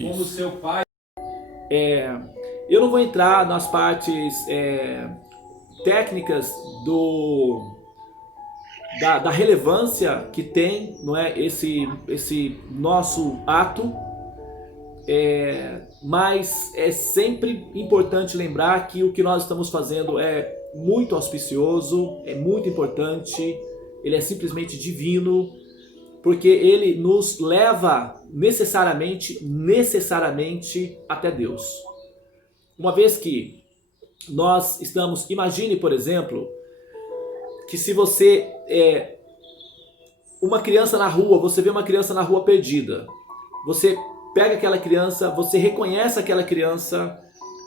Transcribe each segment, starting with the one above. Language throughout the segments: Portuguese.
como Isso. seu pai. Eu não vou entrar nas partes técnicas da relevância que tem, não é, esse nosso ato, mas é sempre importante lembrar que o que nós estamos fazendo é muito auspicioso, é muito importante, ele é simplesmente divino, porque ele nos leva necessariamente até Deus. Uma vez que nós estamos, imagine, por exemplo, que se você uma criança na rua, você vê uma criança na rua perdida, você pega aquela criança, você reconhece aquela criança,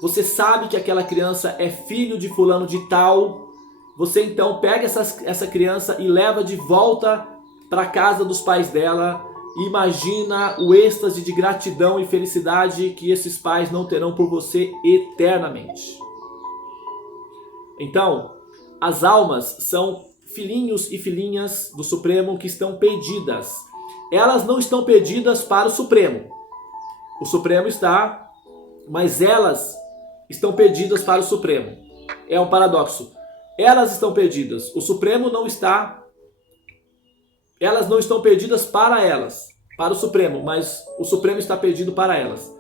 você sabe que aquela criança é filho de fulano de tal, você então pega essa criança e leva de volta para a casa dos pais dela, e imagina o êxtase de gratidão e felicidade que esses pais não terão por você eternamente. Então, as almas são filhinhos e filhinhas do Supremo que estão perdidas. Elas não estão perdidas para o Supremo. O Supremo está, mas elas estão perdidas para o Supremo. É um paradoxo. Elas estão perdidas. O Supremo não está. Elas não estão perdidas para o Supremo, mas o Supremo está perdido para elas.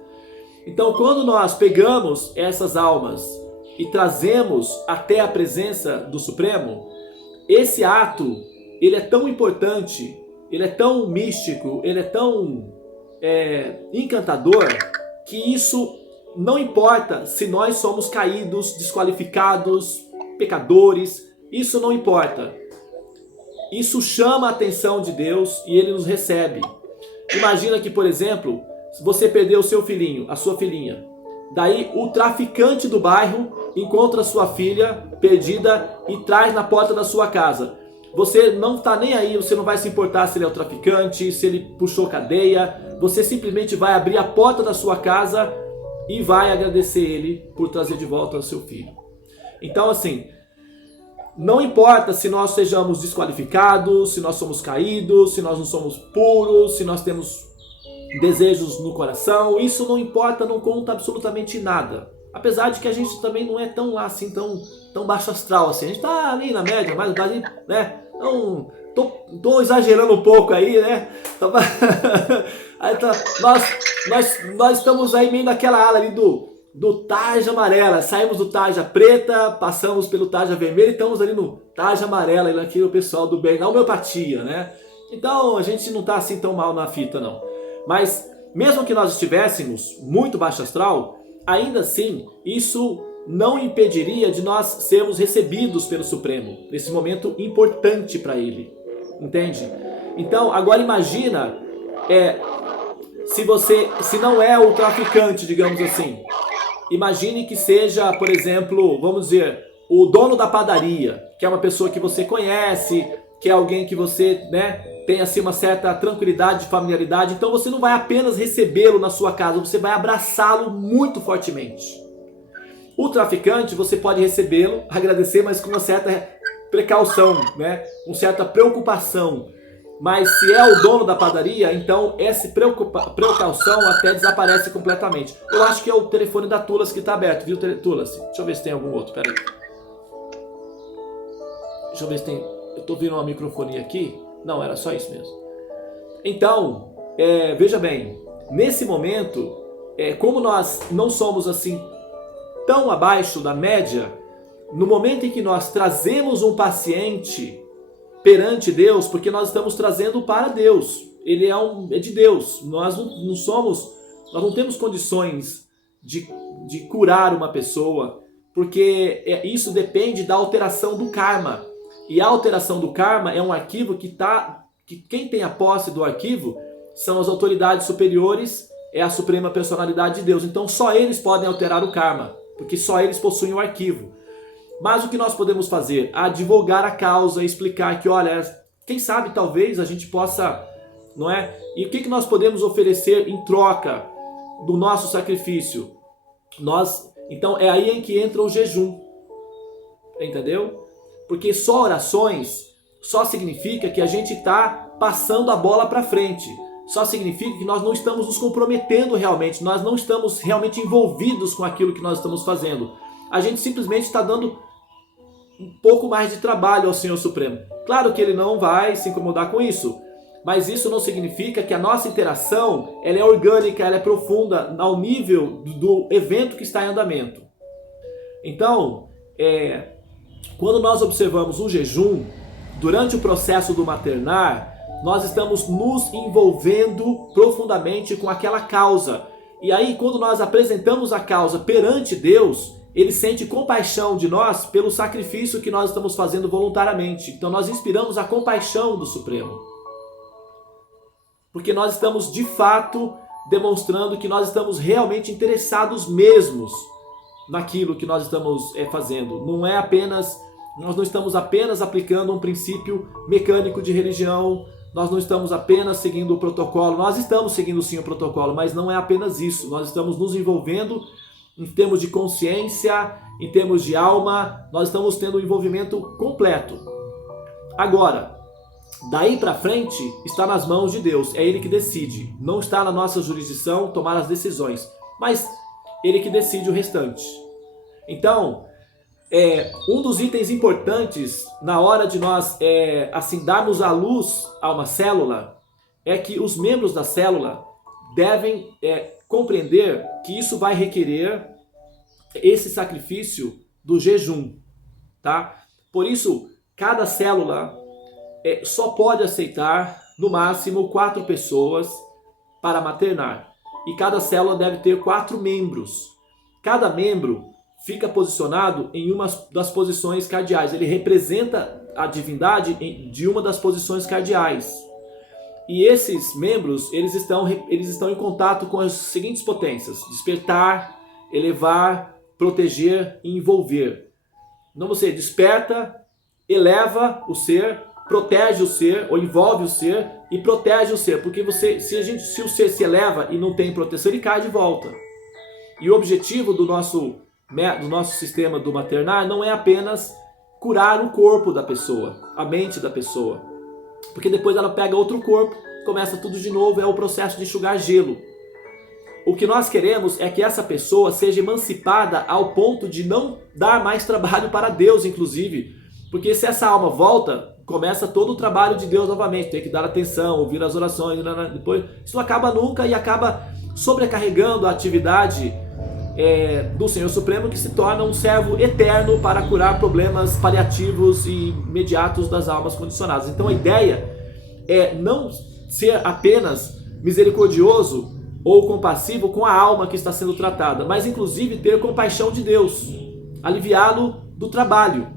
Então, quando nós pegamos essas almas e trazemos até a presença do Supremo, esse ato, ele é tão importante, ele é tão místico, ele é tão encantador, que isso não importa se nós somos caídos, desqualificados, pecadores, isso não importa. Isso chama a atenção de Deus e ele nos recebe. Imagina que, por exemplo, você perdeu o seu filhinho, a sua filhinha. Daí o traficante do bairro encontra a sua filha perdida e traz na porta da sua casa. Você não está nem aí, você não vai se importar se ele é o traficante, se ele puxou cadeia. Você simplesmente vai abrir a porta da sua casa e vai agradecer ele por trazer de volta o seu filho. Então, assim, não importa se nós sejamos desqualificados, se nós somos caídos, se nós não somos puros, se nós temos desejos no coração, isso não importa, não conta absolutamente nada. Apesar de que a gente também não é tão lá assim, tão baixo astral assim. A gente tá ali na média, mas né? Então, tô exagerando um pouco aí, né? Aí tá, nós estamos aí meio naquela ala ali do tarja amarela. Saímos do tarja preta, passamos pelo tarja vermelho e estamos ali no tarja amarela, e aqui o pessoal do bem, na homeopatia, né? Então a gente não tá assim tão mal na fita, não. Mas mesmo que nós estivéssemos muito baixo astral, ainda assim isso não impediria de nós sermos recebidos pelo Supremo nesse momento importante para ele, entende? Então agora imagina se não é o traficante, digamos assim. Imagine que seja, por exemplo, vamos dizer, o dono da padaria, que é uma pessoa que você conhece, que é alguém que você, né, tem assim uma certa tranquilidade, familiaridade. Então você não vai apenas recebê-lo na sua casa, você vai abraçá-lo muito fortemente. O traficante, você pode recebê-lo, agradecer, mas com uma certa precaução, né, com certa preocupação. Mas se é o dono da padaria, então essa precaução até desaparece completamente. Eu acho que é o telefone da Tulas que está aberto, viu, Tulas? Deixa eu ver se tem algum outro, peraí. Deixa eu ver se tem... Eu estou vendo uma microfonia aqui. Não, era só isso mesmo. Então, veja bem, nesse momento, como nós não somos assim tão abaixo da média, no momento em que nós trazemos um paciente perante Deus, porque nós estamos trazendo para Deus, ele é de Deus, nós não temos condições de curar uma pessoa, porque isso depende da alteração do karma, e a alteração do karma é um arquivo que quem tem a posse do arquivo são as autoridades superiores, é a suprema personalidade de Deus, então só eles podem alterar o karma, porque só eles possuem o arquivo. Mas o que nós podemos fazer? Advogar a causa, explicar que, olha, quem sabe talvez a gente possa, não é? E o que nós podemos oferecer em troca do nosso sacrifício? Então é aí em que entra o jejum, entendeu? Porque só orações só significa que a gente está passando a bola para frente. só significa que nós não estamos nos comprometendo realmente, nós não estamos realmente envolvidos com aquilo que nós estamos fazendo. A gente simplesmente está dando um pouco mais de trabalho ao Senhor Supremo. Claro que Ele não vai se incomodar com isso, mas isso não significa que a nossa interação ela é orgânica, ela é profunda ao nível do evento que está em andamento. Então, quando nós observamos um jejum, durante o processo do maternar, nós estamos nos envolvendo profundamente com aquela causa. E aí, quando nós apresentamos a causa perante Deus, Ele sente compaixão de nós pelo sacrifício que nós estamos fazendo voluntariamente. Então nós inspiramos a compaixão do Supremo. Porque nós estamos de fato demonstrando que nós estamos realmente interessados mesmos naquilo que nós estamos fazendo. Nós não estamos apenas aplicando um princípio mecânico de religião, nós não estamos apenas seguindo o protocolo, nós estamos seguindo sim o protocolo, mas não é apenas isso, nós estamos nos envolvendo em termos de consciência, em termos de alma, nós estamos tendo um envolvimento completo. Agora, daí para frente está nas mãos de Deus, é Ele que decide, não está na nossa jurisdição tomar as decisões, mas Ele que decide o restante. Então, um dos itens importantes na hora de nós assim darmos a luz a uma célula é que os membros da célula devem compreender que isso vai requerer esse sacrifício do jejum, tá? Por isso, cada célula só pode aceitar no máximo 4 pessoas para maternar. E cada célula deve ter 4 membros. Cada membro fica posicionado em uma das posições cardeais. Ele representa a divindade de uma das posições cardeais. E esses membros, eles estão em contato com as seguintes potências: despertar, elevar, proteger e envolver. Então você desperta, eleva o ser, protege o ser, ou envolve o ser e protege o ser. Porque se o ser se eleva e não tem proteção, ele cai de volta. E o objetivo do nosso sistema do maternar não é apenas curar o corpo da pessoa, a mente da pessoa. Porque depois ela pega outro corpo, começa tudo de novo, é o processo de enxugar gelo. O que nós queremos é que essa pessoa seja emancipada ao ponto de não dar mais trabalho para Deus, inclusive. Porque se essa alma volta, começa todo o trabalho de Deus novamente. Tem que dar atenção, ouvir as orações, depois isso não acaba nunca e acaba sobrecarregando a atividade do Senhor Supremo, que se torna um servo eterno para curar problemas paliativos e imediatos das almas condicionadas. Então a ideia é não ser apenas misericordioso ou compassivo com a alma que está sendo tratada, mas inclusive ter compaixão de Deus, aliviá-lo do trabalho.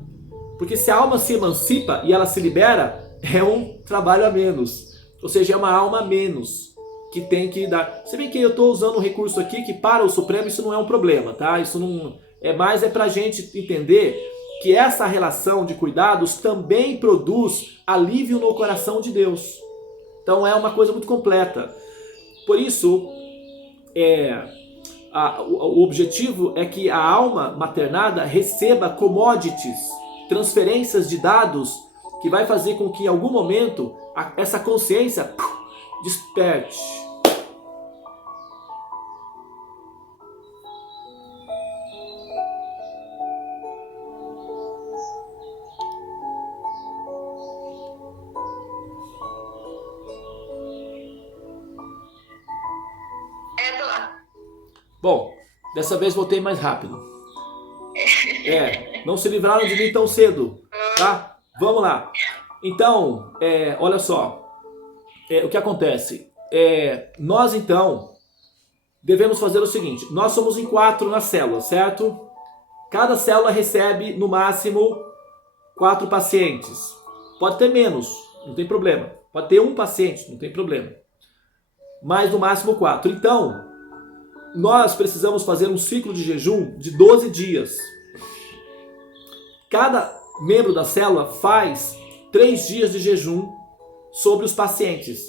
Porque se a alma se emancipa e ela se libera, é um trabalho a menos, ou seja, é uma alma a menos que tem que dar. Se bem que eu estou usando um recurso aqui que para o Supremo isso não é um problema, tá? Isso não mais para a gente entender que essa relação de cuidados também produz alívio no coração de Deus. Então é uma coisa muito completa. Por isso, o objetivo é que a alma maternada receba commodities, transferências de dados, que vai fazer com que em algum momento essa consciência desperte. Bom, dessa vez voltei mais rápido. Não se livraram de mim tão cedo, tá? Vamos lá. Então, olha só. O que acontece? Nós, então, devemos fazer o seguinte. Nós somos em 4 na célula, certo? Cada célula recebe, no máximo, 4 pacientes. Pode ter menos, não tem problema. Pode ter um paciente, não tem problema. Mas, no máximo, 4. Então, nós precisamos fazer um ciclo de jejum de 12 dias. Cada membro da célula faz 3 dias de jejum sobre os pacientes.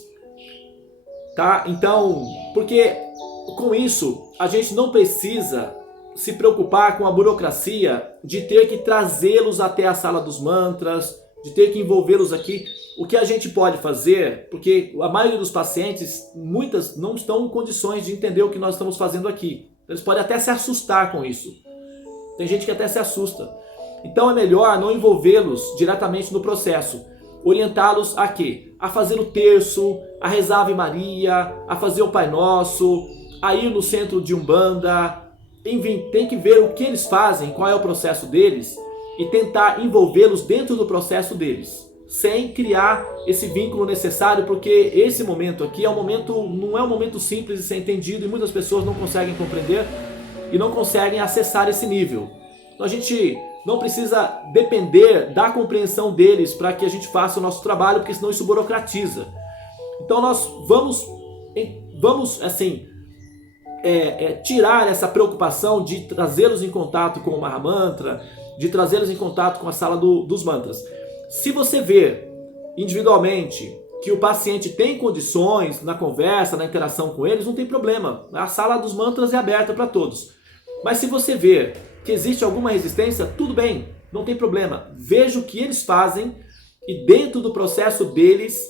Tá? Então, porque com isso a gente não precisa se preocupar com a burocracia de ter que trazê-los até a sala dos mantras, de ter que envolvê-los aqui. O que a gente pode fazer, porque a maioria dos pacientes, muitas não estão em condições de entender o que nós estamos fazendo aqui. Eles podem até se assustar com isso. Tem gente que até se assusta. Então é melhor não envolvê-los diretamente no processo. Orientá-los a quê? A fazer o terço, a rezar a Ave Maria, a fazer o Pai Nosso, a ir no centro de Umbanda. Enfim, tem que ver o que eles fazem, qual é o processo deles e tentar envolvê-los dentro do processo deles, sem criar esse vínculo necessário, porque esse momento aqui é um momento, não é um momento simples de ser entendido e muitas pessoas não conseguem compreender e não conseguem acessar esse nível. Então a gente não precisa depender da compreensão deles para que a gente faça o nosso trabalho, porque senão isso burocratiza. Então nós vamos assim, tirar essa preocupação de trazê-los em contato com o Mahamantra, de trazê-los em contato com a sala dos mantras. Se você vê individualmente que o paciente tem condições na conversa, na interação com eles, não tem problema. A sala dos mantras é aberta para todos. Mas se você vê que existe alguma resistência, tudo bem, não tem problema. Veja o que eles fazem e dentro do processo deles,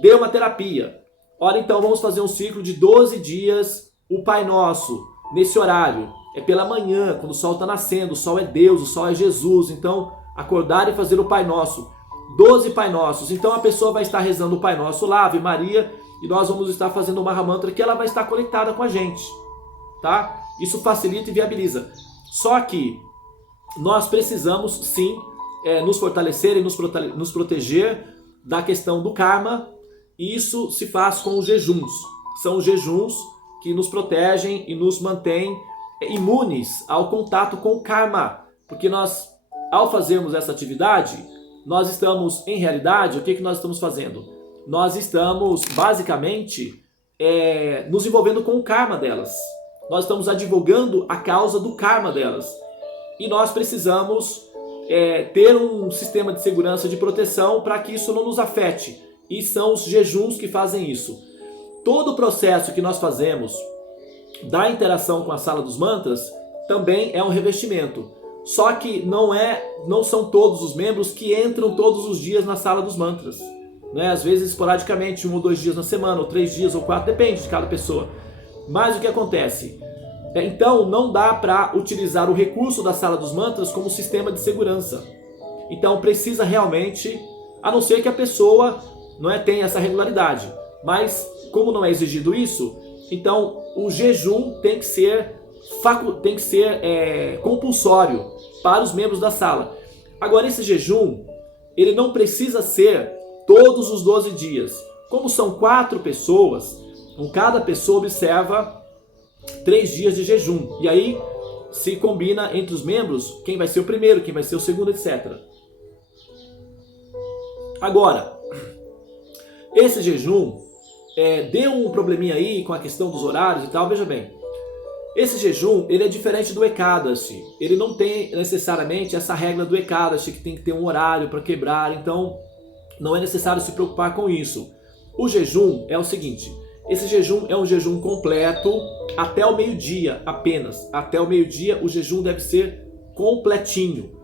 dê uma terapia. Ora, então vamos fazer um ciclo de 12 dias, o Pai Nosso, nesse horário. É pela manhã, quando o sol está nascendo, o sol é Deus, o sol é Jesus. Então, acordar e fazer o Pai Nosso. 12 Pai Nossos. Então a pessoa vai estar rezando o Pai Nosso lá, Ave Maria, e nós vamos estar fazendo o Mahamantra, que ela vai estar conectada com a gente. Tá? Isso facilita e viabiliza. Só que nós precisamos sim nos fortalecer e nos proteger da questão do karma. E isso se faz com os jejuns. São os jejuns que nos protegem e nos mantêm imunes ao contato com o karma. Porque nós, ao fazermos essa atividade, nós estamos, em realidade, o que nós estamos fazendo? Nós estamos, basicamente, nos envolvendo com o karma delas. Nós estamos advogando a causa do karma delas. E nós precisamos ter um sistema de segurança, de proteção, para que isso não nos afete. E são os jejuns que fazem isso. Todo o processo que nós fazemos da interação com a sala dos mantras também é um revestimento. Só que não são todos os membros que entram todos os dias na sala dos mantras. Né? Às vezes, esporadicamente, 1 ou 2 dias na semana, ou 3 dias, ou 4, depende de cada pessoa. Mas o que acontece? Então, não dá para utilizar o recurso da sala dos mantras como sistema de segurança. Então, precisa realmente, a não ser que a pessoa tenha essa regularidade. Mas, como não é exigido isso, então o jejum tem que ser compulsório para os membros da sala. Agora, esse jejum, ele não precisa ser todos os 12 dias. Como são 4 pessoas, cada pessoa observa 3 dias de jejum. E aí se combina entre os membros quem vai ser o primeiro, quem vai ser o segundo, etc. Agora, esse jejum deu um probleminha aí com a questão dos horários e tal. Veja bem, esse jejum, ele é diferente do Ekadashi. Ele não tem necessariamente essa regra do Ekadashi, que tem que ter um horário para quebrar. Então, não é necessário se preocupar com isso. O jejum é o seguinte: esse jejum é um jejum completo até o meio-dia apenas. Até o meio-dia o jejum deve ser completinho.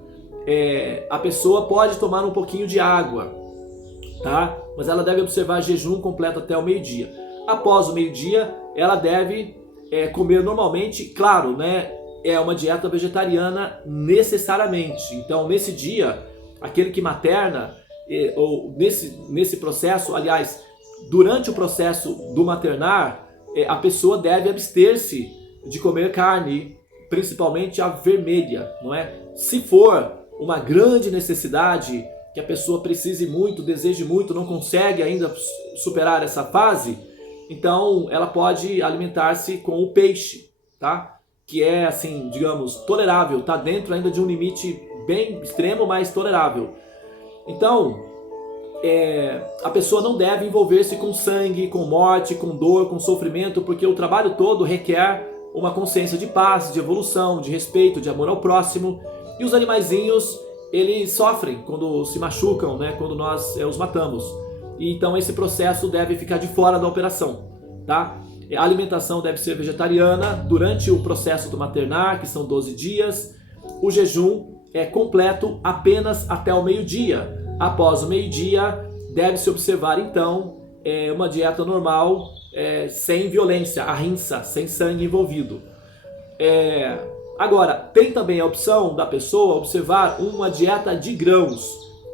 A pessoa pode tomar um pouquinho de água, tá? Mas ela deve observar jejum completo até o meio-dia. Após o meio-dia, ela deve comer normalmente. Claro, né? É uma dieta vegetariana necessariamente. Então, nesse dia, aquele que materna, ou nesse processo, aliás, durante o processo do maternar, a pessoa deve abster-se de comer carne, principalmente a vermelha, não é? Se for uma grande necessidade, que a pessoa precise muito, deseje muito, não consegue ainda superar essa fase, então ela pode alimentar-se com o peixe, tá? Que é, assim, digamos, tolerável, tá dentro ainda de um limite bem extremo, mas tolerável. Então, a pessoa não deve envolver-se com sangue, com morte, com dor, com sofrimento, porque o trabalho todo requer uma consciência de paz, de evolução, de respeito, de amor ao próximo. E os animaizinhos, eles sofrem quando se machucam, né? Quando nós os matamos. E então esse processo deve ficar de fora da operação, tá? A alimentação deve ser vegetariana durante o processo do maternar, que são 12 dias. O jejum é completo apenas até o meio-dia. após o meio-dia, deve-se observar então uma dieta normal, sem violência, ahimsa, sem sangue envolvido. Agora, tem também a opção da pessoa observar uma dieta de grãos.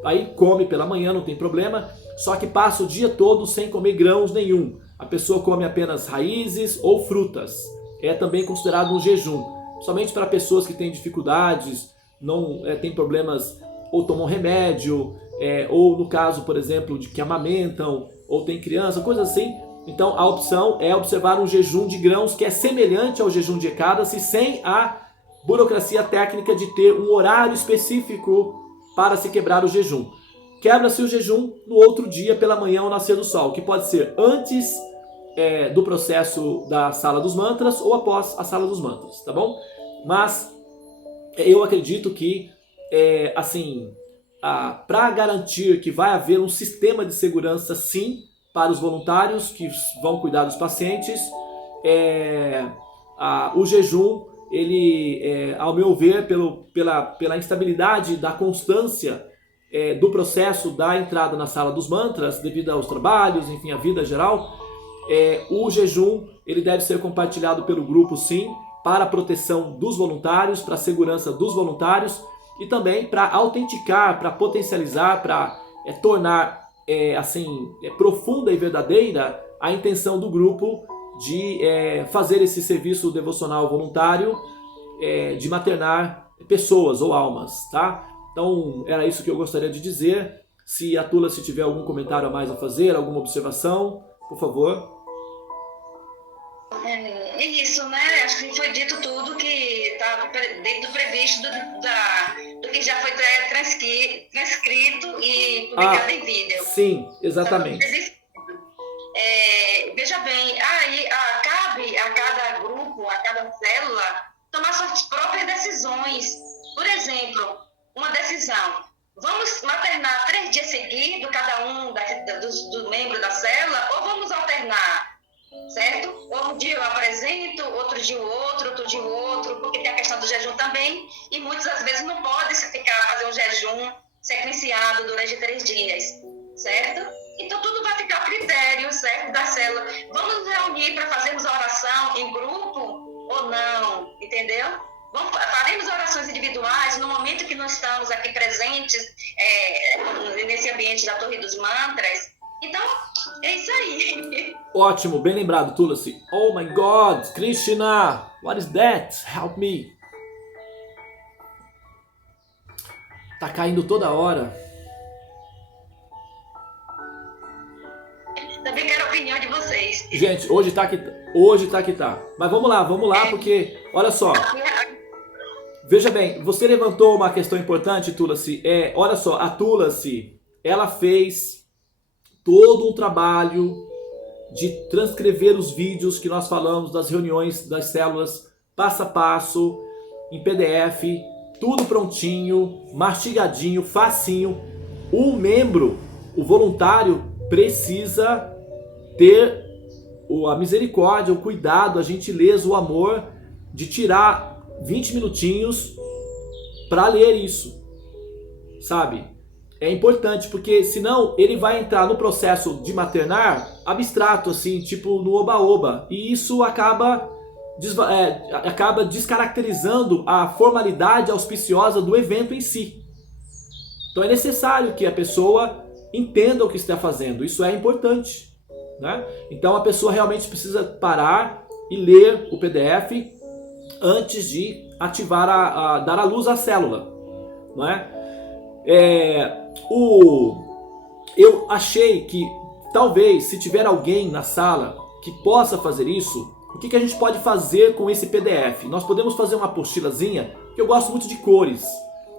Aí come pela manhã, não tem problema, só que passa o dia todo sem comer grãos nenhum. A pessoa come apenas raízes ou frutas. É também considerado um jejum. Somente para pessoas que têm dificuldades, não tem problemas, ou tomam remédio, ou no caso, por exemplo, de que amamentam, ou tem criança, coisas assim. Então a opção é observar um jejum de grãos que é semelhante ao jejum de Ekadasi, sem a burocracia técnica de ter um horário específico para se quebrar o jejum. Quebra-se o jejum no outro dia pela manhã ao nascer do sol, que pode ser antes do processo da sala dos mantras ou após a sala dos mantras, tá bom? Mas eu acredito que, para garantir que vai haver um sistema de segurança, sim, para os voluntários que vão cuidar dos pacientes, o jejum, ele, ao meu ver, pela instabilidade da constância do processo da entrada na sala dos mantras, devido aos trabalhos, enfim, a vida geral, o jejum ele deve ser compartilhado pelo grupo, sim, para a proteção dos voluntários, para a segurança dos voluntários e também para autenticar, para potencializar, para tornar profunda e verdadeira a intenção do grupo de fazer esse serviço devocional voluntário, de maternar pessoas ou almas, tá? Então era isso que eu gostaria de dizer. Se a Tula, se tiver algum comentário a mais a fazer, alguma observação, por favor. É isso, né? Acho que foi dito tudo que está dentro do previsto do que já foi transcrito e publicado em vídeo. Sim, exatamente. Veja bem, aí cabe a cada grupo, a cada célula, tomar suas próprias decisões. Por exemplo, uma decisão: vamos maternar 3 dias seguidos, cada um do membro da célula, ou vamos alternar? Certo? Um dia eu apresento, outro dia o outro, porque tem a questão do jejum também, e muitas das vezes não pode fazer um jejum sequenciado durante 3 dias, certo? Então tudo vai ficar a critério, certo, da célula. Vamos nos reunir para fazermos a oração em grupo ou não, entendeu? Faremos orações individuais no momento que nós estamos aqui presentes nesse ambiente da Torre dos Mantras. Então, é isso aí. Ótimo, bem lembrado, Tulasi. Oh my God, Krishna, what is that? Help me. Tá caindo toda hora. Também quero a opinião de vocês. Gente, hoje tá que tá. Mas vamos lá, porque, olha só. Veja bem, você levantou uma questão importante, Tulasi. Olha só, a Tulasi, ela fez todo um trabalho de transcrever os vídeos que nós falamos das reuniões das células, passo a passo, em PDF, tudo prontinho, mastigadinho, facinho. O membro, o voluntário, precisa ter a misericórdia, o cuidado, a gentileza, o amor de tirar 20 minutinhos para ler isso, sabe? É importante, porque senão ele vai entrar no processo de maternar abstrato, assim, tipo no oba-oba. E isso acaba descaracterizando a formalidade auspiciosa do evento em si. Então é necessário que a pessoa entenda o que está fazendo. Isso é importante, né? Então a pessoa realmente precisa parar e ler o PDF antes de ativar, dar à luz à célula, não é? Eu achei que talvez, se tiver alguém na sala que possa fazer isso, o que a gente pode fazer com esse PDF? Nós podemos fazer uma apostilazinha, que eu gosto muito de cores.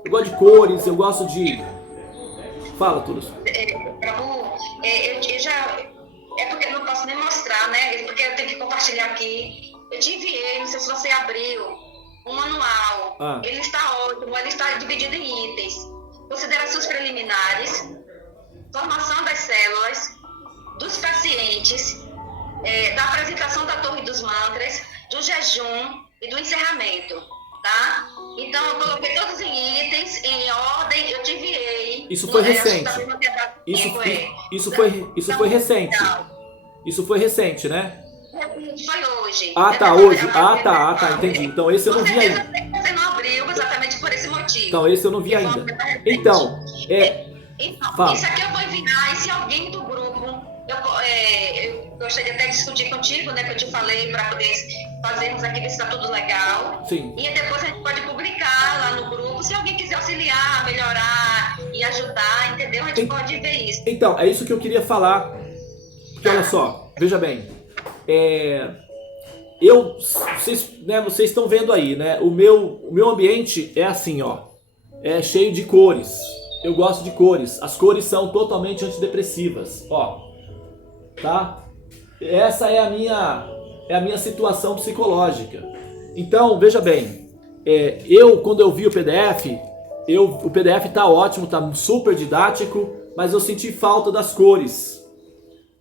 Eu gosto de cores, eu gosto de... Fala, Tulas. Porque eu não posso nem mostrar, né? Porque eu tenho que compartilhar aqui. Eu te enviei, não sei se você abriu, um manual. Ele está ótimo, ele está dividido em itens. Considerações preliminares, formação das células, dos pacientes, da apresentação da Torre dos Mantras, do jejum e do encerramento. tá? Então, eu coloquei todos em itens, em ordem, eu te enviei. Isso foi recente. Isso foi recente. Isso foi recente, né? Foi hoje. Tá, hoje. Tá, entendi. Então esse eu não vi ainda. Você não abriu exatamente por esse motivo. Então esse eu não vi ainda. Então, isso aqui eu vou enviar, e se alguém do grupo, eu gostaria até de discutir contigo, né, que eu te falei, para poder fazermos aqui, ver se está tudo legal. Sim. E depois a gente pode publicar lá no grupo, se alguém quiser auxiliar, melhorar e ajudar, entendeu? A gente pode ver isso. Então, é isso que eu queria falar. Porque olha só, veja bem. Vocês estão vendo aí, né? O meu ambiente é assim, ó. É cheio de cores. Eu gosto de cores. As cores são totalmente antidepressivas, ó. Tá? Essa é a minha situação psicológica. Então, veja bem. Quando eu vi o PDF, o PDF tá ótimo, tá super didático, mas eu senti falta das cores.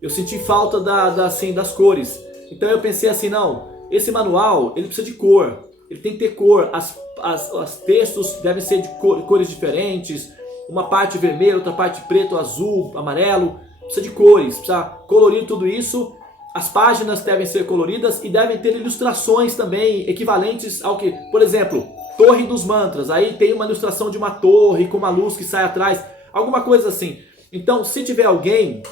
Eu senti falta das cores. Então eu pensei assim, não, esse manual, ele precisa de cor. Ele tem que ter cor. Os textos devem ser de cores diferentes. Uma parte vermelha, outra parte preto, azul, amarelo. Precisa de cores, precisa colorir tudo isso. As páginas devem ser coloridas e devem ter ilustrações também equivalentes ao que... Por exemplo, Torre dos Mantras. Aí tem uma ilustração de uma torre com uma luz que sai atrás. Alguma coisa assim. Então, se tiver alguém...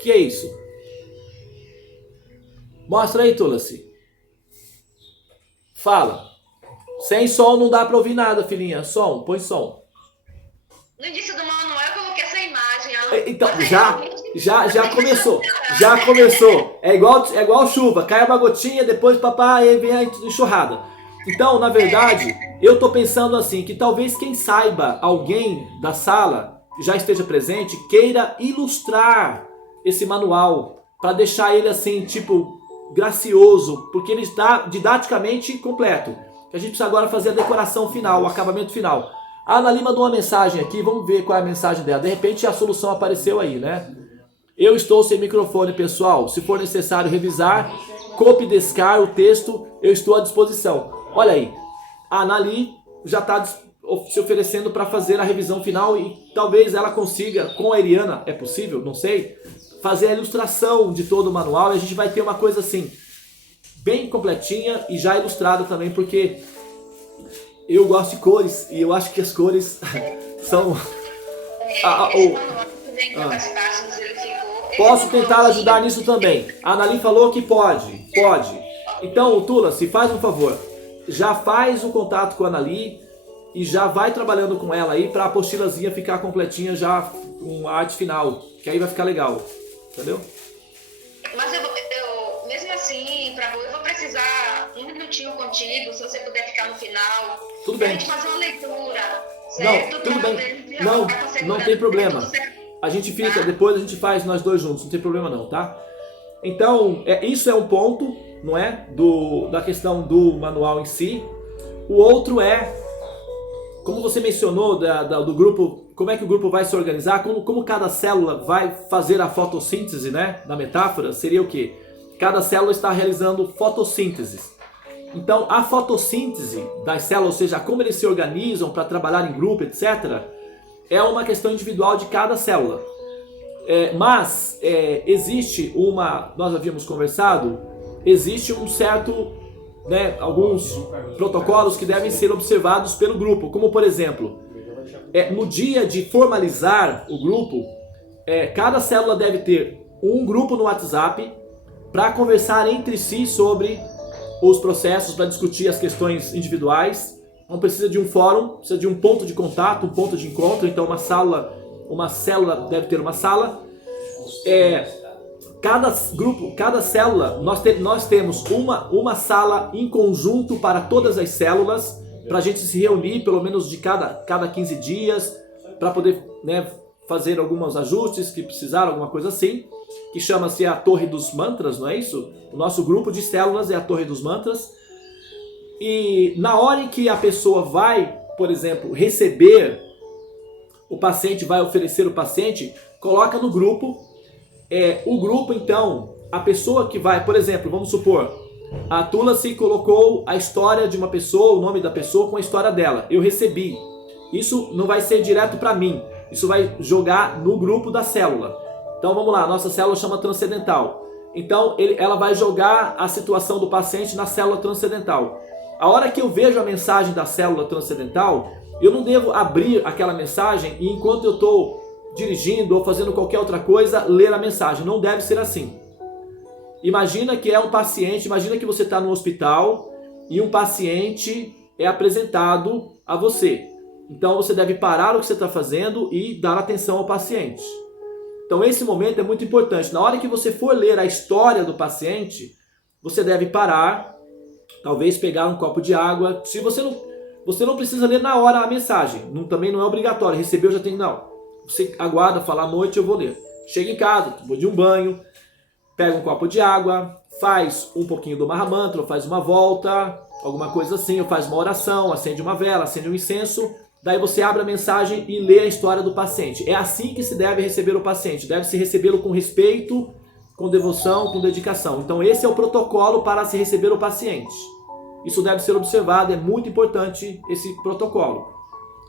Que é isso? Mostra aí, Tulasi. Fala. Sem som não dá pra ouvir nada, filhinha. Som, põe som. No início do manual eu coloquei essa imagem. Então, já começou. Já começou. É igual chuva. Cai uma gotinha, depois papai, aí vem a enxurrada. Então, na verdade, eu tô pensando assim, que talvez quem saiba, alguém da sala, já esteja presente, queira ilustrar esse manual, para deixar ele assim, tipo, gracioso, porque ele está didaticamente completo. A gente precisa agora fazer a decoração final, o acabamento final. A Ana Lima mandou uma mensagem aqui, vamos ver qual é a mensagem dela. De repente a solução apareceu aí, né? Eu estou sem microfone, pessoal. Se for necessário revisar, copy-descar o texto, eu estou à disposição. Olha aí, a Ana Lima já está se oferecendo para fazer a revisão final e talvez ela consiga, com a Eliana, é possível, não sei, fazer a ilustração de todo o manual e a gente vai ter uma coisa assim, bem completinha e já ilustrada também, porque eu gosto de cores e eu acho que as cores são... Posso tentar ajudar nisso também. A Analim falou que pode. Então, Tula, se faz um favor, já faz o contato com a Analim e já vai trabalhando com ela aí para a apostilazinha ficar completinha já com a arte final, que aí vai ficar legal. Entendeu? Mas eu mesmo assim, eu vou precisar um minutinho contigo, se você puder ficar no final. Tudo bem. Pra gente fazer uma leitura, certo? Não, tudo bem. Não tem problema. A gente fica, depois a gente faz nós dois juntos, não tem problema não, tá? Então, isso é um ponto, não é? Da questão do manual em si. O outro é, como você mencionou do grupo, como é que o grupo vai se organizar, como cada célula vai fazer a fotossíntese, né? Na metáfora, seria o quê? Cada célula está realizando fotossíntese. Então, a fotossíntese das células, ou seja, como eles se organizam para trabalhar em grupo, etc., é uma questão individual de cada célula. Mas existe nós havíamos conversado, existe um certo, né, alguns protocolos que devem ser observados pelo grupo, como por exemplo, no dia de formalizar o grupo, cada célula deve ter um grupo no WhatsApp para conversar entre si sobre os processos, para discutir as questões individuais. Não precisa de um fórum, precisa de um ponto de contato, um ponto de encontro. Então uma célula deve ter uma sala. Cada célula, nós temos uma sala em conjunto para todas as células, para a gente se reunir pelo menos de cada 15 dias, para poder, né, fazer alguns ajustes que precisar, alguma coisa assim, que chama-se a Torre dos Mantras, não é isso? O nosso grupo de células é a Torre dos Mantras. E na hora em que a pessoa vai, por exemplo, receber o paciente, vai oferecer o paciente, coloca no grupo. O grupo, então, a pessoa que vai, por exemplo, vamos supor, A Tulasi colocou a história de uma pessoa, o nome da pessoa com a história dela. Eu recebi. Isso não vai ser direto para mim. Isso vai jogar no grupo da célula. Então vamos lá, nossa célula chama transcendental. Então ela vai jogar a situação do paciente na célula transcendental. A hora que eu vejo a mensagem da célula transcendental, eu não devo abrir aquela mensagem e enquanto eu estou dirigindo ou fazendo qualquer outra coisa, ler a mensagem. Não deve ser assim. Imagina que é um paciente, imagina que você está no hospital e um paciente é apresentado a você. Então você deve parar o que você está fazendo e dar atenção ao paciente. Então esse momento é muito importante. Na hora que você for ler a história do paciente, você deve parar, talvez pegar um copo de água. Se você não precisa ler na hora a mensagem, também não é obrigatório. Recebeu, já tem, não. Você aguarda, fala à noite, eu vou ler. Chega em casa, vou de um banho, pega um copo de água, faz um pouquinho do Mahamantra, faz uma volta, alguma coisa assim, ou faz uma oração, acende uma vela, acende um incenso. Daí você abre a mensagem e lê a história do paciente. É assim que se deve receber o paciente. Deve-se recebê-lo com respeito, com devoção, com dedicação. Então esse é o protocolo para se receber o paciente. Isso deve ser observado, é muito importante esse protocolo.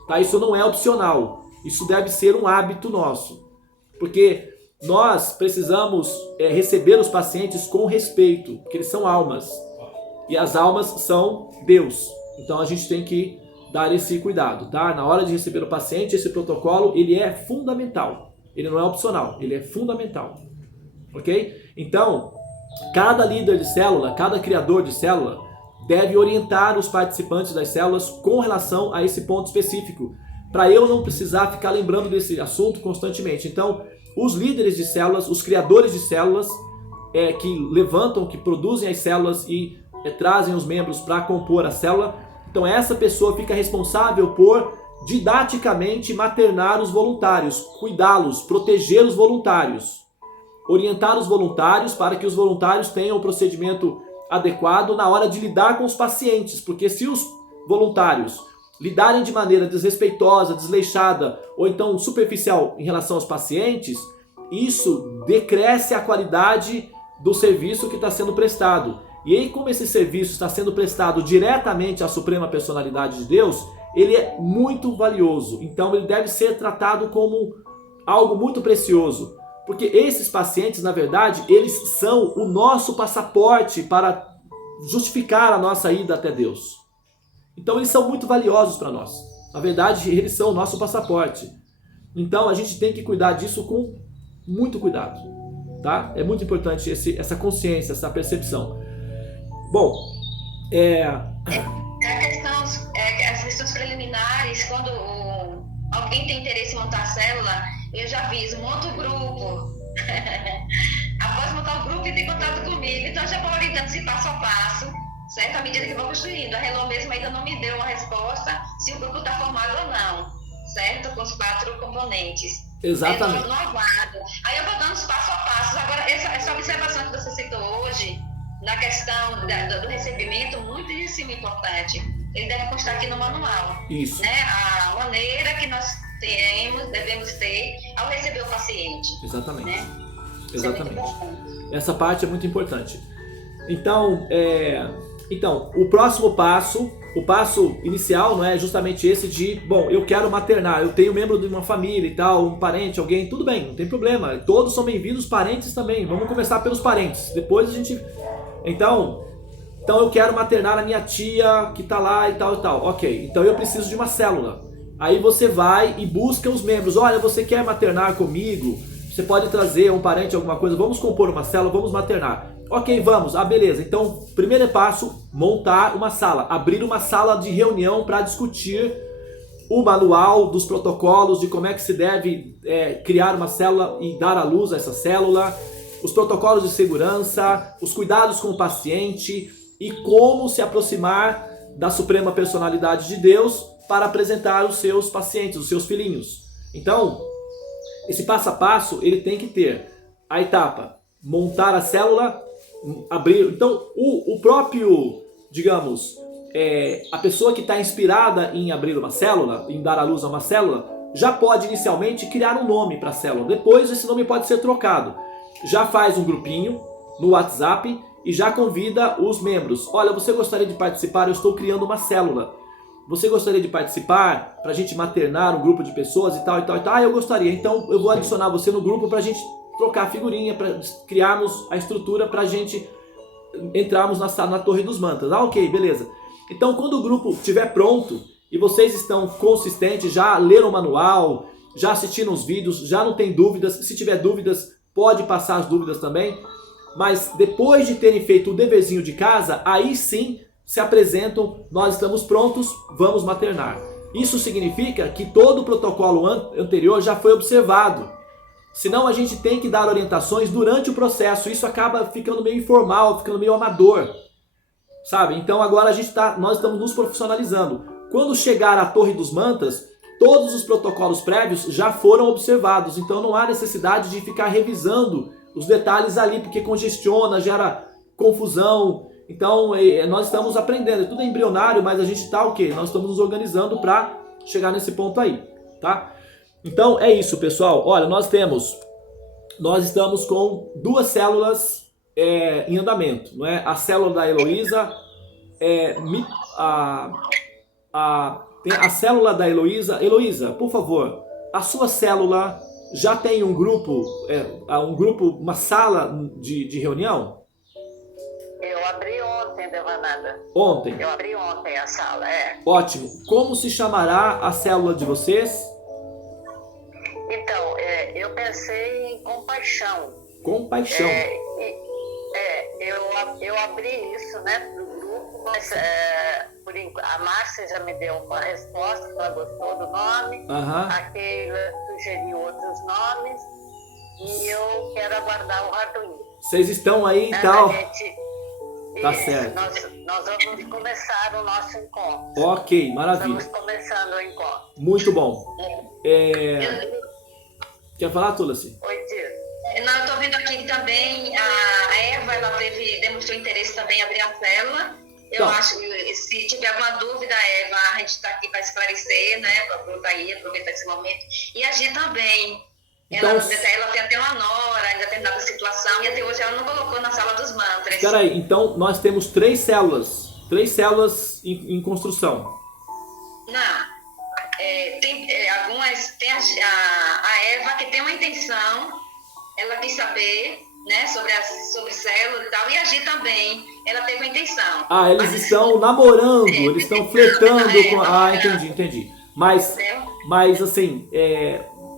Tá? Isso não é opcional. Isso deve ser um hábito nosso. Porque nós precisamos receber os pacientes com respeito, porque eles são almas. E as almas são Deus. Então a gente tem que dar esse cuidado, tá? Na hora de receber o paciente, esse protocolo, ele é fundamental. Ele não é opcional, ele é fundamental. Ok? Então, cada líder de célula, cada criador de célula, deve orientar os participantes das células com relação a esse ponto específico, para eu não precisar ficar lembrando desse assunto constantemente. Então, os líderes de células, os criadores de células, que levantam, que produzem as células e trazem os membros para compor a célula, então essa pessoa fica responsável por didaticamente maternar os voluntários, cuidá-los, proteger os voluntários, orientar os voluntários para que os voluntários tenham o procedimento adequado na hora de lidar com os pacientes, porque se os voluntários lidarem de maneira desrespeitosa, desleixada ou então superficial em relação aos pacientes, isso decresce a qualidade do serviço que está sendo prestado. E aí, como esse serviço está sendo prestado diretamente à Suprema Personalidade de Deus, ele é muito valioso. Então ele deve ser tratado como algo muito precioso. Porque esses pacientes, na verdade, eles são o nosso passaporte para justificar a nossa ida até Deus. Então eles são muito valiosos para nós. Na verdade, eles são o nosso passaporte. Então a gente tem que cuidar disso com muito cuidado. Tá? É muito importante essa consciência, essa percepção. Bom, as questões preliminares, quando alguém tem interesse em montar a célula, eu já aviso, monta o grupo. Após montar o grupo, entre em contato comigo. Então, eu já vou orientando esse passo a passo, certo? À medida que vou construindo. A Hello mesmo ainda não me deu uma resposta se o grupo está formado ou não, certo? Com os 4 componentes. Exatamente. No aguardo. Aí eu vou dando os passo a passo. Agora, essa observação que você citou hoje, na questão do recebimento, muitíssimo importante. Ele deve constar aqui no manual. Isso. Né? A maneira que nós devemos ter ao receber o paciente. Exatamente. Né? Exatamente. Essa parte é muito importante. Então, o próximo passo, o passo inicial, não é justamente esse de, bom, eu quero maternar, eu tenho membro de uma família e tal, um parente, alguém, tudo bem, não tem problema. Todos são bem-vindos, parentes também. Vamos começar pelos parentes. Depois a gente... Então eu quero maternar a minha tia que está lá e tal e tal. Ok, então eu preciso de uma célula. Aí você vai e busca os membros. Olha, você quer maternar comigo? Você pode trazer um parente, alguma coisa. Vamos compor uma célula, vamos maternar. Ok, vamos. Ah, beleza. Então, primeiro passo, montar uma sala. Abrir uma sala de reunião para discutir o manual dos protocolos de como é que se deve criar uma célula e dar à luz a essa célula. Os protocolos de segurança, os cuidados com o paciente e como se aproximar da Suprema Personalidade de Deus para apresentar os seus pacientes, os seus filhinhos. Então, esse passo a passo, ele tem que ter a etapa, montar a célula, abrir... Então, o próprio, digamos, a pessoa que está inspirada em abrir uma célula, em dar à luz a uma célula, já pode inicialmente criar um nome para a célula. Depois, esse nome pode ser trocado. Já faz um grupinho no WhatsApp e já convida os membros. Olha, você gostaria de participar? Eu estou criando uma célula. Você gostaria de participar para a gente maternar um grupo de pessoas e tal, e tal, e tal? Ah, eu gostaria. Então eu vou adicionar você no grupo para a gente trocar figurinha, para criarmos a estrutura para a gente entrarmos na Torre dos Mantras. Ah, ok, beleza. Então quando o grupo estiver pronto e vocês estão consistentes, já leram o manual, já assistiram os vídeos, já não tem dúvidas. Se tiver dúvidas, pode passar as dúvidas também. Mas depois de terem feito o deverzinho de casa, aí sim se apresentam, nós estamos prontos, vamos maternar. Isso significa que todo o protocolo anterior já foi observado. Senão a gente tem que dar orientações durante o processo. Isso acaba ficando meio informal, ficando meio amador. Sabe? Então agora nós estamos nos profissionalizando. Quando chegar à Torre dos Mantras, todos os protocolos prévios já foram observados. Então não há necessidade de ficar revisando os detalhes ali, porque congestiona, gera confusão. Então nós estamos aprendendo, é tudo embrionário, mas a gente está o quê? Nós estamos nos organizando para chegar nesse ponto aí, tá? Então é isso, pessoal. Olha, nós estamos com 2 células em andamento, não é? A célula da Heloísa, tem a célula da Heloísa. Heloísa, por favor, a sua célula já tem um grupo, uma sala de reunião? Eu abri ontem, Devananda. Ontem? Eu abri ontem a sala, Ótimo. Como se chamará a célula de vocês? Então, eu pensei em compaixão. Compaixão. Eu abri isso, né, pro grupo, mas a Márcia já me deu uma resposta, ela gostou do nome. A Keila sugeriu outros nomes e eu quero aguardar o Arduino. Vocês estão aí, então? Tá Isso, certo. Nós vamos começar o nosso encontro. Ok, maravilha. Estamos começando o encontro. Muito bom. Quer falar, Tulasi? Oi, tio. Não, eu estou vendo aqui também a Eva, ela demonstrou interesse também em abrir a célula. Eu acho que se tiver alguma dúvida, Eva, a gente está aqui para esclarecer, né? Para aproveitar esse momento. E a Gi também. Então, ela tem até uma nora em determinada situação e até hoje ela não colocou na sala dos mantras. Espera aí, então nós temos 3 células. 3 células em construção. Não. Tem algumas. Tem a Eva que tem uma intenção, ela quis saber, né, sobre célula e tal, e a Gi também, ela teve uma intenção. Ah, eles estão namorando, eles estão flertando com... entendi. Mas assim,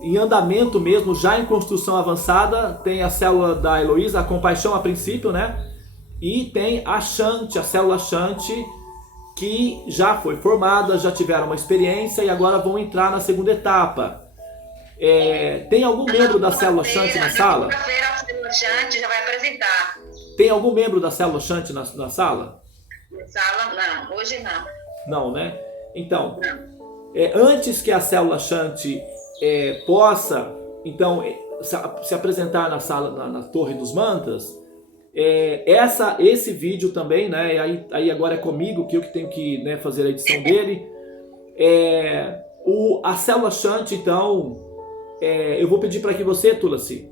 em andamento mesmo, já em construção avançada, tem a célula da Heloísa, a compaixão a princípio, né? E tem a Shanti, a célula Shanti, que já foi formada, já tiveram uma experiência e agora vão entrar na segunda etapa. Tem algum membro da célula Shanti na sala? Na segunda-feira a célula Shanti já vai apresentar. Tem algum membro da célula Shanti na sala? Na sala, não. Hoje não. Não, né? Então, não. Antes que a célula Shanti possa, então, se apresentar na sala, na Torre dos Mantras, esse vídeo também, né? Aí agora é comigo, que eu que tenho que, né, fazer a edição dele. A célula Shanti, então, eu vou pedir para que você, Tulasi,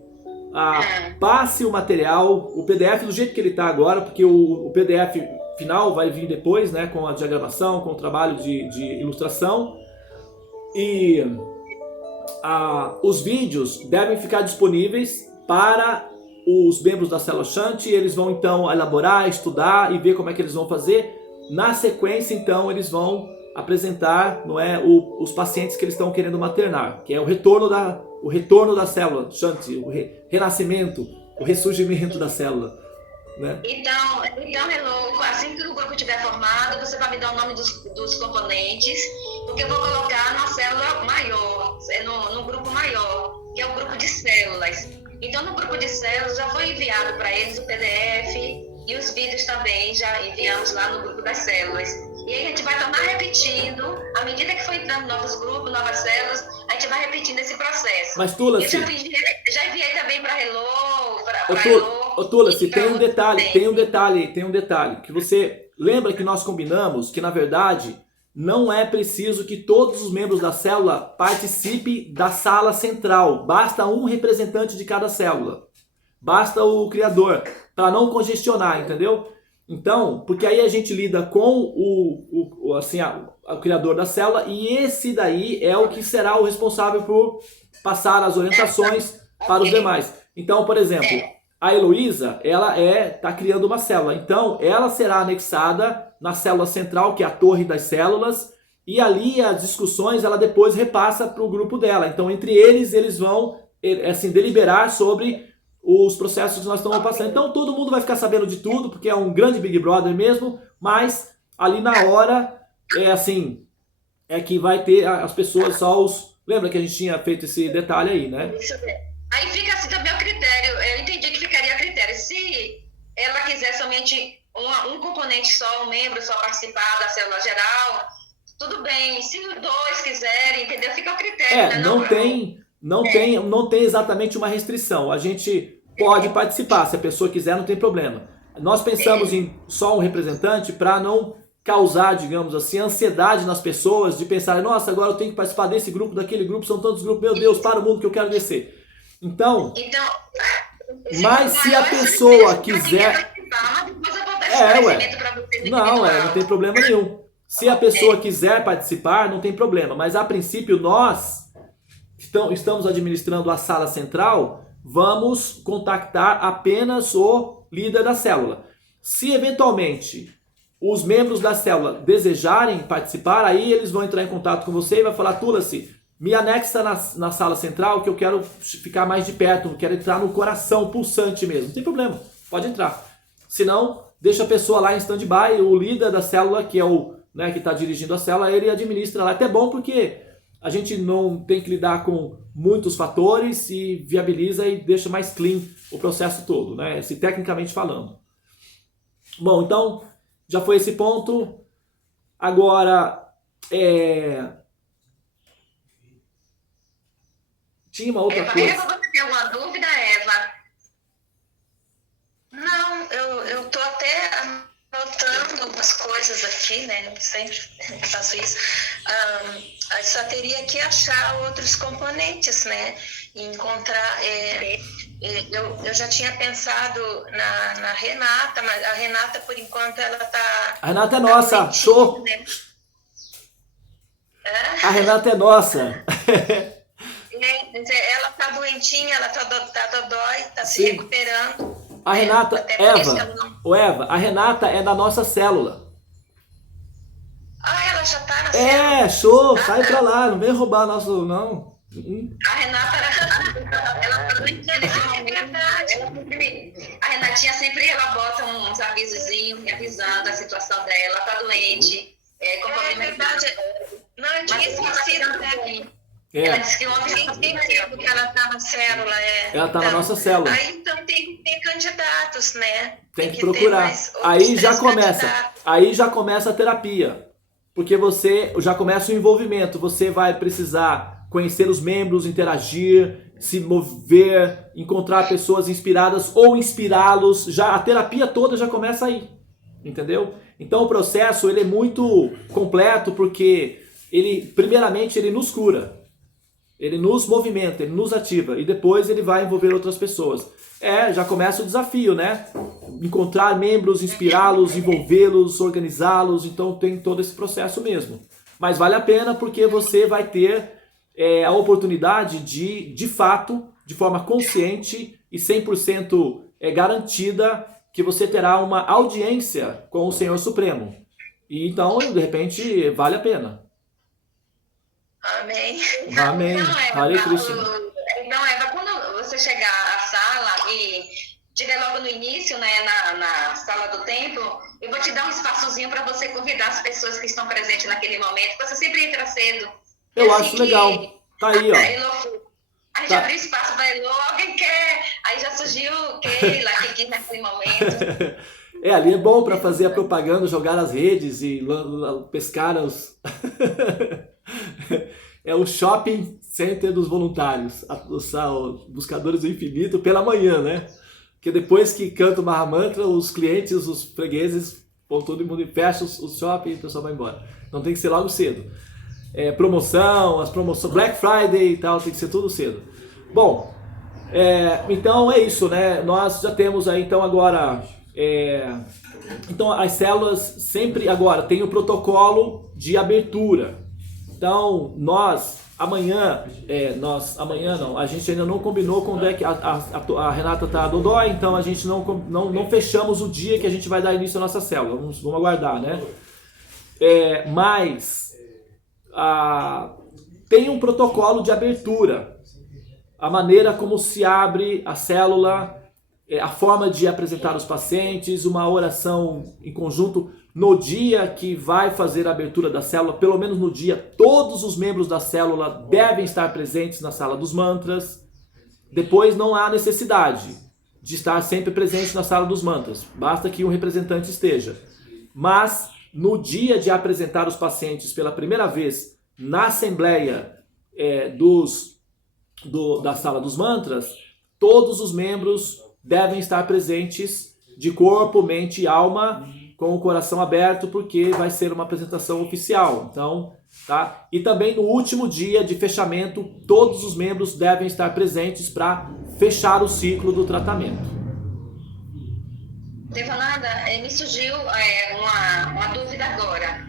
passe o material, o PDF do jeito que ele está agora, porque o PDF final vai vir depois, né, com a diagramação, com o trabalho de ilustração. E os vídeos devem ficar disponíveis para os membros da célula Shanti. Eles vão então elaborar, estudar e ver como é que eles vão fazer. Na sequência, então, eles vão apresentar, não é, os pacientes que eles estão querendo maternar, que é o retorno da célula Shanti, o renascimento, o ressurgimento da célula, né? Então, Hello, assim que o grupo estiver formado, você vai me dar o nome dos componentes, porque eu vou colocar numa célula maior, no grupo maior, que é o grupo de células. Então, no grupo de células já foi enviado para eles o PDF e os vídeos também já enviamos lá no grupo das células. E aí a gente vai tornar repetindo, à medida que for entrando novos grupos, novas células, a gente vai repetindo esse processo. Mas, Tulasi, eu já enviei também para Hello, para Tulasi, tem um detalhe, que você lembra que nós combinamos que, na verdade, não é preciso que todos os membros da célula participem da sala central, basta um representante de cada célula. basta o criador, para não congestionar, entendeu? Então, porque aí a gente lida com o criador da célula, e esse daí é o que será o responsável por passar as orientações para os demais. Então, por exemplo, a Heloísa, ela está criando uma célula, então ela será anexada na célula central, que é a torre das células, e ali as discussões ela depois repassa para o grupo dela. Então, entre eles vão assim, deliberar sobre os processos que nós estamos passando. Então, todo mundo vai ficar sabendo de tudo, porque é um grande Big Brother mesmo, mas ali na hora, que vai ter as pessoas só os... Lembra que a gente tinha feito esse detalhe aí, né? Aí fica assim também o critério. Eu entendi que ficaria a critério. Se ela quiser somente um componente só, um membro só participar da célula geral, tudo bem. Se os dois quiserem, entendeu? Fica o critério. Né? Não tem exatamente uma restrição. A gente pode participar. Se a pessoa quiser, não tem problema. Nós pensamos em só um representante para não causar, digamos assim, ansiedade nas pessoas de pensar, nossa, agora eu tenho que participar desse grupo, daquele grupo, são tantos grupos, meu Deus, para o mundo que eu quero descer. Então mas se a pessoa quiser... não tem problema nenhum. Se a pessoa quiser participar, não tem problema. Mas a princípio nós estamos administrando a sala central, vamos contactar apenas o líder da célula. Se eventualmente os membros da célula desejarem participar, aí eles vão entrar em contato com você e vai falar, Tulasi, me anexa na sala central que eu quero ficar mais de perto, quero entrar no coração pulsante mesmo. Não tem problema, pode entrar. Se não, deixa a pessoa lá em stand-by, o líder da célula, que é o que está dirigindo a célula, ele administra lá. É até bom porque a gente não tem que lidar com muitos fatores e viabiliza e deixa mais clean o processo todo, né? Se tecnicamente falando. Bom, então, já foi esse ponto. Agora, tinha uma outra coisa. Eva, você tem alguma dúvida, Eva? Não, eu tô até anotando algumas coisas aqui, né? Sempre faço isso. Só teria que achar outros componentes, né? E encontrar... Eu já tinha pensado na Renata, mas a Renata, por enquanto, ela tá... A Renata é nossa, show! Né? A Renata é nossa. Ela tá doentinha, ela tá dodói, tá se recuperando. A Renata, Eva, a Renata é da nossa célula. Ela já tá na célula? Show, sai pra lá, não vem roubar nosso, não. A Renata, ela tá doentinha nesse momento. A Renatinha sempre, ela bota uns avisozinhos me avisando a situação dela, ela tá doente. É verdade. Não, eu tinha esquecido dela. Ela disse que ontem entendeu que ela está na célula. Ela está na nossa célula. Aí então tem candidatos, né? Tem que procurar. Aí já começa a terapia. Porque você já começa o envolvimento. Você vai precisar conhecer os membros, interagir, se mover, encontrar pessoas inspiradas ou inspirá-los. A terapia toda já começa aí. Entendeu? Então o processo ele é muito completo porque primeiramente ele nos cura. Ele nos movimenta, ele nos ativa e depois ele vai envolver outras pessoas. Já começa o desafio, né? Encontrar membros, inspirá-los, envolvê-los, organizá-los. Então tem todo esse processo mesmo. Mas vale a pena porque você vai ter a oportunidade de fato, de forma consciente e 100% garantida que você terá uma audiência com o Senhor Supremo. E então, de repente, vale a pena. Amém. Amém. Hare Krishna. Então, Eva, quando você chegar à sala e estiver logo no início, né, na sala do templo, eu vou te dar um espaçozinho para você convidar as pessoas que estão presentes naquele momento. Você sempre entra cedo. Eu acho legal. Tá aí, ó. A gente abriu espaço para Elô, alguém quer. Aí já surgiu Keila, que quis naquele momento. Ali é bom para fazer a propaganda, jogar as redes e pescar os... É o shopping center dos voluntários, os buscadores do infinito pela manhã, né? Porque depois que canta o Mahamantra, os clientes, os fregueses, vão todo mundo e fecha o shopping e o pessoal vai embora. Então tem que ser logo cedo. Promoção, as promoções, Black Friday e tal, tem que ser tudo cedo. Bom, Então é isso, né? Nós já temos aí então agora... Então as células sempre agora tem o protocolo de abertura. Então amanhã não, a gente ainda não combinou quando é que a Renata tá dodói, então a gente não fechamos o dia que a gente vai dar início à nossa célula. Vamos aguardar, né? Mas tem um protocolo de abertura, a maneira como se abre a célula, a forma de apresentar os pacientes, uma oração em conjunto. No dia que vai fazer a abertura da célula, pelo menos no dia, todos os membros da célula devem estar presentes na sala dos mantras. Depois não há necessidade de estar sempre presente na sala dos mantras, basta que um representante esteja. Mas no dia de apresentar os pacientes pela primeira vez na assembleia da sala dos mantras, todos os membros devem estar presentes de corpo, mente e alma, com o coração aberto, porque vai ser uma apresentação oficial. Então, tá? E também no último dia de fechamento, todos os membros devem estar presentes para fechar o ciclo do tratamento. Devananda, me surgiu uma dúvida agora.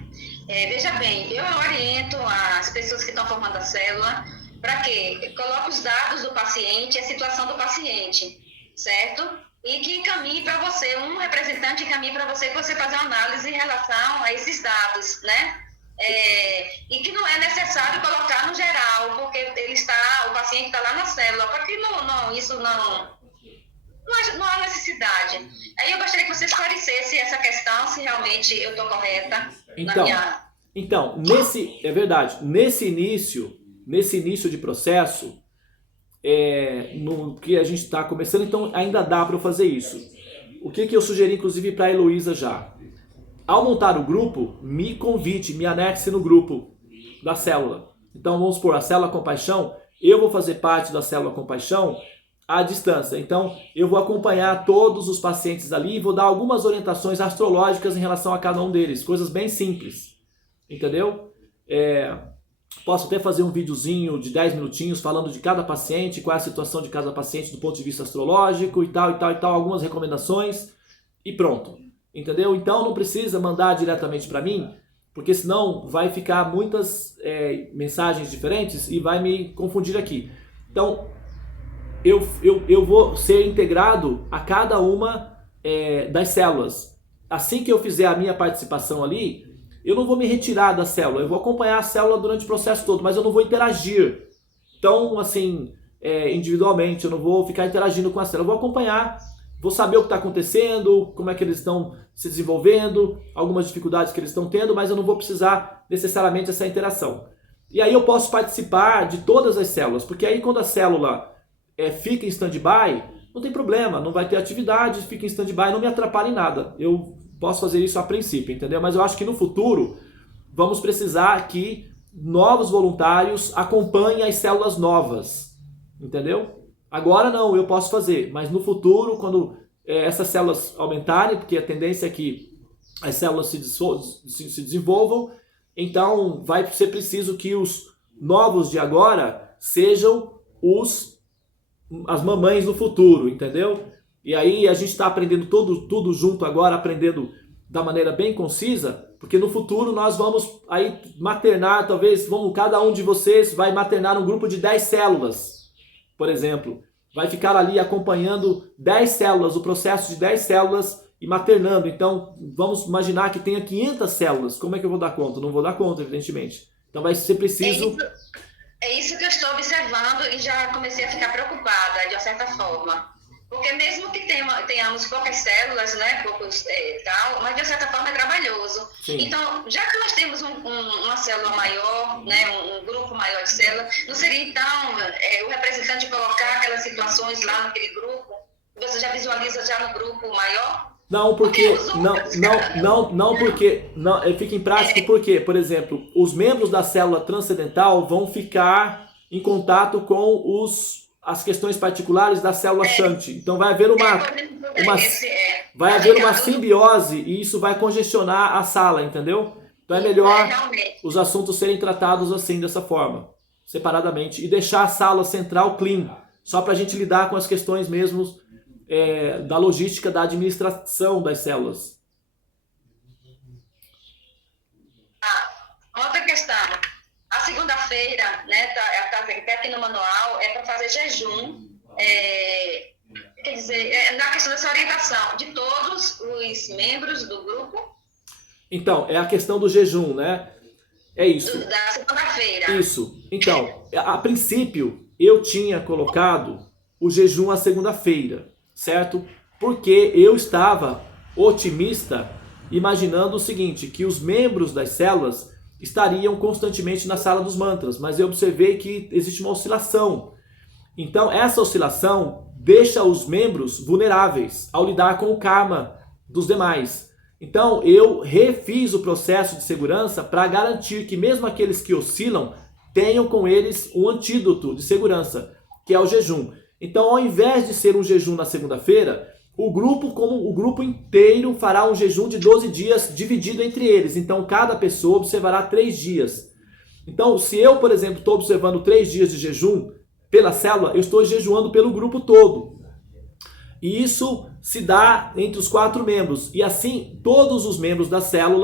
Veja bem, eu oriento as pessoas que estão formando a célula para que coloque os dados do paciente, a situação do paciente, certo? E que encaminhe para você, um representante encaminhe para você, que você faça uma análise em relação a esses dados, né? E que não é necessário colocar no geral, porque o paciente está lá na célula, porque isso não há necessidade. Aí eu gostaria que você esclarecesse essa questão, se realmente eu estou correta na minha... Então, é verdade, nesse início de processo, no que a gente está começando, então ainda dá para eu fazer isso. O que eu sugeri, inclusive, para a Heloísa já? Ao montar o grupo, me convide, me anexe no grupo da célula. Então vamos supor, a célula Compaixão, eu vou fazer parte da célula Compaixão à distância. Então eu vou acompanhar todos os pacientes ali e vou dar algumas orientações astrológicas em relação a cada um deles, coisas bem simples, entendeu? Posso até fazer um videozinho de 10 minutinhos falando de cada paciente, qual é a situação de cada paciente do ponto de vista astrológico e tal, algumas recomendações e pronto, entendeu? Então não precisa mandar diretamente para mim, porque senão vai ficar muitas mensagens diferentes e vai me confundir aqui. Então eu vou ser integrado a cada uma das células. Assim que eu fizer a minha participação ali, eu não vou me retirar da célula, eu vou acompanhar a célula durante o processo todo, mas eu não vou interagir tão assim, individualmente, eu não vou ficar interagindo com a célula, eu vou acompanhar, vou saber o que está acontecendo, como é que eles estão se desenvolvendo, algumas dificuldades que eles estão tendo, mas eu não vou precisar necessariamente dessa interação. E aí eu posso participar de todas as células, porque aí quando a célula fica em stand-by, não tem problema, não vai ter atividade, fica em stand-by, não me atrapalha em nada. Eu posso fazer isso a princípio, entendeu? Mas eu acho que no futuro vamos precisar que novos voluntários acompanhem as células novas, entendeu? Agora não, eu posso fazer, mas no futuro, quando essas células aumentarem, porque a tendência é que as células se desenvolvam, então vai ser preciso que os novos de agora sejam as mamães do futuro, entendeu? E aí a gente está aprendendo tudo junto agora, aprendendo da maneira bem concisa, porque no futuro nós vamos aí maternar, talvez cada um de vocês vai maternar um grupo de 10 células, por exemplo. Vai ficar ali acompanhando 10 células, o processo de 10 células e maternando. Então vamos imaginar que tenha 500 células. Como é que eu vou dar conta? Não vou dar conta, evidentemente. Então vai ser preciso... É isso que eu estou observando e já comecei a ficar preocupada, de uma certa forma. Porque mesmo que tenhamos poucas células, né, mas de certa forma é trabalhoso. Sim. Então, já que nós temos uma célula maior, né, um grupo maior de células, não seria então o representante colocar aquelas situações lá naquele grupo? Você já visualiza já no grupo maior? Não, porque fica em prática porque, por exemplo, os membros da célula transcendental vão ficar em contato com as questões particulares da célula Shanti. Então vai haver uma simbiose e isso vai congestionar a sala, entendeu? Então é melhor os assuntos serem tratados assim, dessa forma, separadamente, e deixar a sala central clean, Só para a gente lidar com as questões mesmo da logística, da administração das células. Outra questão. A segunda-feira, né, tá aqui no manual, é para fazer jejum. Quer dizer, na questão dessa orientação de todos os membros do grupo. Então, é a questão do jejum, né? É isso. Da segunda-feira. Isso. Então, a princípio, eu tinha colocado o jejum à segunda-feira, certo? Porque eu estava otimista, imaginando o seguinte, que os membros das células estariam constantemente na sala dos mantras, mas eu observei que existe uma oscilação. Então, essa oscilação deixa os membros vulneráveis ao lidar com o karma dos demais. Então, eu refiz o processo de segurança para garantir que mesmo aqueles que oscilam tenham com eles um antídoto de segurança, que é o jejum. Então, ao invés de ser um jejum na segunda-feira, o grupo inteiro fará um jejum de 12 dias dividido entre eles. Então, cada pessoa observará 3 dias. Então, se eu, por exemplo, estou observando 3 dias de jejum pela célula, eu estou jejuando pelo grupo todo. E isso se dá entre os 4 membros. E assim, todos os membros da célula